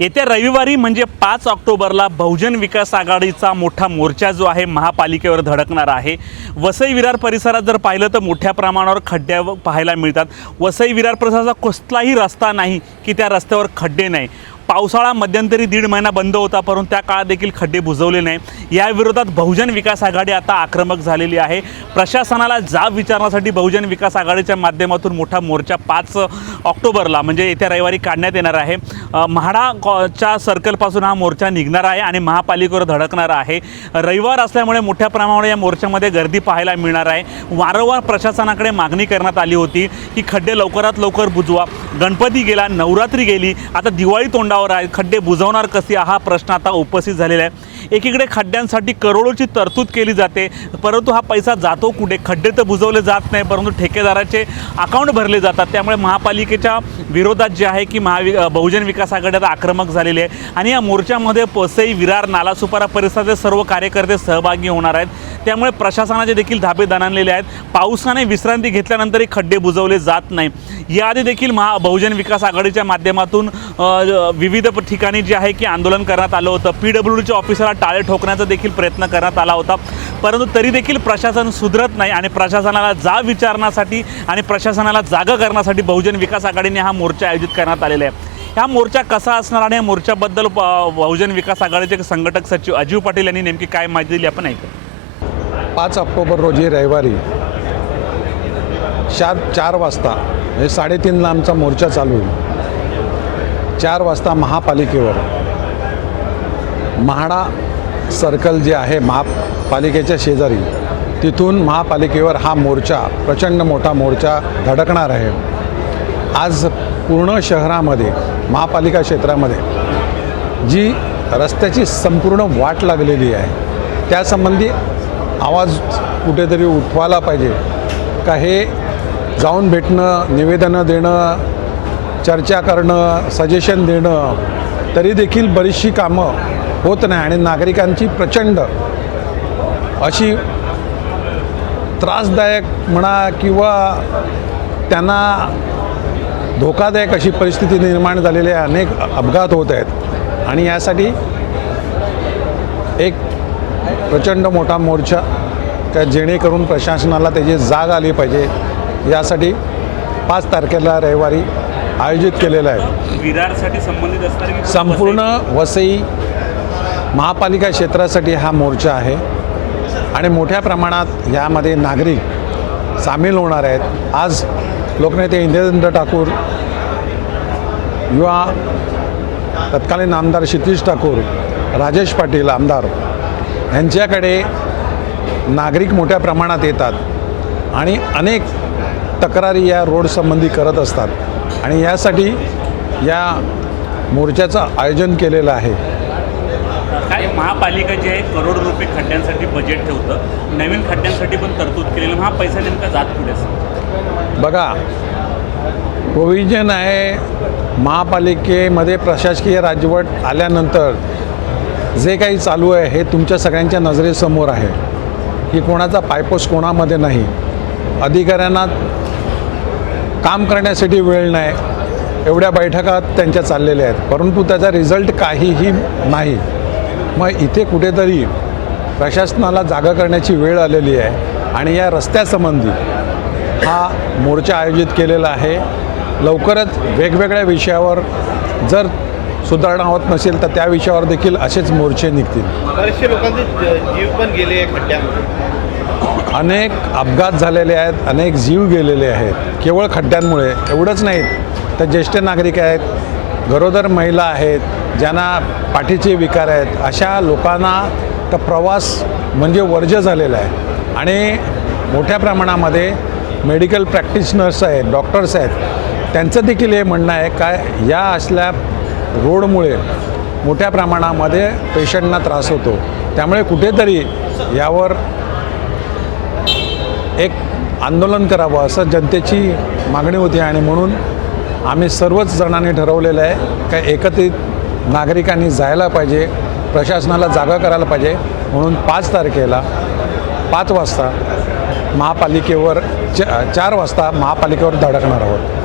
येत्या रविवारी म्हणजे पाच ऑक्टोबरला बहुजन विकास आघाडीचा मोठा मोर्चा जो आहे महापालिकेवर धडकणार आहे. वसई विरार परिसरात जर पाहिलं तर मोठ्या प्रमाणावर खड्ड्या व- पाहायला मिळतात. वसई विरार परिसराचा कसलाही रस्ता नाही की त्या रस्त्यावर खड्डे नाही. पावसाळा मध्यंतरी दीड महिना बंद होता परंतु त्या काळात देखील खड्डे बुजवले नाही. या विरोधात बहुजन विकास आघाडी आता आक्रमक झालेली आहे. प्रशासनाला जाब विचारण्यासाठी बहुजन विकास आघाडीच्या माध्यमातून मोठा मोर्चा पाच ऑक्टोबरला म्हणजे येत्या रविवारी काढण्यात येणार आहे. अ, म्हाडा सर्कलपासून हा मोर्चा निघणार आहे आणि महापालिकेवर धडकणार आहे. रविवार असल्यामुळे मोठ्या प्रमाणावर या मोर्चामध्ये गर्दी पाहायला मिळणार आहे. वारंवार प्रशासनाकडे मागणी करण्यात आली होती की खड्डे लवकरात लवकर बुजवा. गणपती गेला नवरात्री गेली आता दिवाळी तोंडावर आहे खड्डे बुजवणार कसे हा प्रश्न आता उपस्थित झालेला आहे. एकीकडे खड्ड्यांसाठी करोडोची तरतूद केली जाते परंतु हा पैसा जातो कुठे? खड्डे तर बुजवले जात नाही परंतु ठेकेदाराचे अकाउंट भरले जातात. त्यामुळे महापालिकेच्या विरोधात जे आहे की महावि बहुजन विकास आघाडी आता आक्रमक झालेली आहे. आणि या मोर्चामध्ये पसई विरार नालासुपारा परिसराचे सर्व कार्यकर्ते सहभागी होणार आहेत. त्यामुळे प्रशासनाचे देखील धाबे दणाणलेले आहेत. पावसाने विश्रांती घेतल्यानंतरही खड्डे बुजवले जात नाही याआधी देखील महा बहुजन विकास आघाडीच्या माध्यमातून विविध ठिकाणी जे आहे की आंदोलन करण्यात आलं होतं. पी डब्ल्यू डीच्या ऑफिसला टाळे ठोकण्याचा देखील प्रयत्न करण्यात आला होता. परंतु तरी देखील प्रशासन सुधरत नाही आणि प्रशासनाला जाब विचारण्यासाठी आणि प्रशासनाला जागा करण्यासाठी बहुजन विकास आघाडीने हा मोर्चा आयोजित करण्यात आलेला आहे. हा मोर्चा कसा असणार आणि या मोर्चाबद्दल बहुजन विकास आघाडीचे संघटक सचिव अजीव पाटील यांनी नेमकी काय माहिती दिली आपण ऐकू. पाच ऑक्टोबर रोजी रविवारी चार चार वाजता म्हणजे साडेतीनला आमचा मोर्चा चालू होईल. चार वाजता महापालिकेवर म्हाडा सर्कल जे आहे महापालिकेच्या शेजारी तिथून महापालिकेवर हा मोर्चा प्रचंड मोठा मोर्चा धडकणार आहे. आज पूर्ण शहरामध्ये महापालिका क्षेत्रामध्ये जी रस्त्याची संपूर्ण वाट लागलेली आहे त्यासंबंधी आवाज कुठेतरी उठवायला पाहिजे. का हे जाऊन भेटणं निवेदनं देणं चर्चा करणं सजेशन देणं तरी देखील बरीचशी कामं होत नाही आणि नागरिकांची प्रचंड अशी त्रासदायक म्हणा किंवा त्यांना धोकादायक अशी परिस्थिती निर्माण झालेली आहे अनेक अपघात होत आहेत. आणि यासाठी एक प्रचंड मोठा मोर्चा त्या जेणेकरून प्रशासनाला त्याची जाग आली पाहिजे. यासाठी पाच तारखेला रविवारी आयोजित केलेला आहे. विरारसाठी संबंधित असणार संपूर्ण वसई महापालिका क्षेत्रासाठी हा मोर्चा आहे. आणि मोठ्या प्रमाणात यामध्ये नागरिक सामील होणार आहेत. आज लोकनेते इंद्रचंद्र ठाकूर युवा तत्कालीन आमदार क्षितिश ठाकूर राजेश पाटील आमदार यांच्याकडे नागरिक मोठ्या प्रमाणात येतात आणि अनेक तक्रारी या रोडसंबंधी करत असतात. आणि यासाठी या मोर्चाचं आयोजन केलेलं आहे. काय महापालिका जे आहे करोड रुपये खड्ड्यांसाठी बजेट ठेवतं. नवीन खड्ड्यांसाठी पण तरतूद केलेलं हा पैसा नेमका जात पुढे बघा प्रोव्हिजन आहे महापालिकेमध्ये प्रशासकीय राजवट आल्यानंतर जे काही चालू आहे हे तुमच्या सगळ्यांच्या नजरेसमोर आहे. की कोणाचा पायपोस कोणामध्ये नाही. अधिकाऱ्यांना काम करण्यासाठी वेळ नाही. एवढ्या बैठका त्यांच्या चाललेल्या आहेत. परंतु त्याचा रिझल्ट काहीही नाही. मग इथे कुठेतरी प्रशासनाला जागा करण्याची वेळ आलेली आहे. आणि या रस्त्यासंबंधी हा मोर्चा आयोजित केलेला आहे. लवकरच वेगवेगळ्या विषयावर जर सुधारणा होत नसेल तर त्या विषयावर देखील असेच मोर्चे निघतील. बरेचसे लोकांचे जीव पण गेले अनेक अपघात झालेले आहेत अनेक जीव गेलेले आहेत. केवळ खड्ड्यांमुळे एवढंच नाहीत तर ज्येष्ठ नागरिक आहेत गरोदर महिला आहेत ज्यांना पाठीचे विकार आहेत अशा लोकांना तर प्रवास म्हणजे वर्ज्य झालेला आहे. आणि मोठ्या प्रमाणामध्ये मेडिकल प्रॅक्टिशनर्स आहेत डॉक्टर्स आहेत त्यांचं देखील हे म्हणणं आहे काय या असल्या रोडमुळे मोठ्या प्रमाणामध्ये पेशंटना त्रास होतो. त्यामुळे कुठेतरी यावर एक आंदोलन करावं असं जनतेची मागणी होती आणि म्हणून आम्ही सर्वच जणांनी ठरवलेलं आहे का एकत्रित नागरिकांनी जायला पाहिजे प्रशासनाला जागा करायला पाहिजे. म्हणून पाच तारखेला पाच वाजता महापालिकेवर च चार वाजता महापालिकेवर धडकणार आहोत.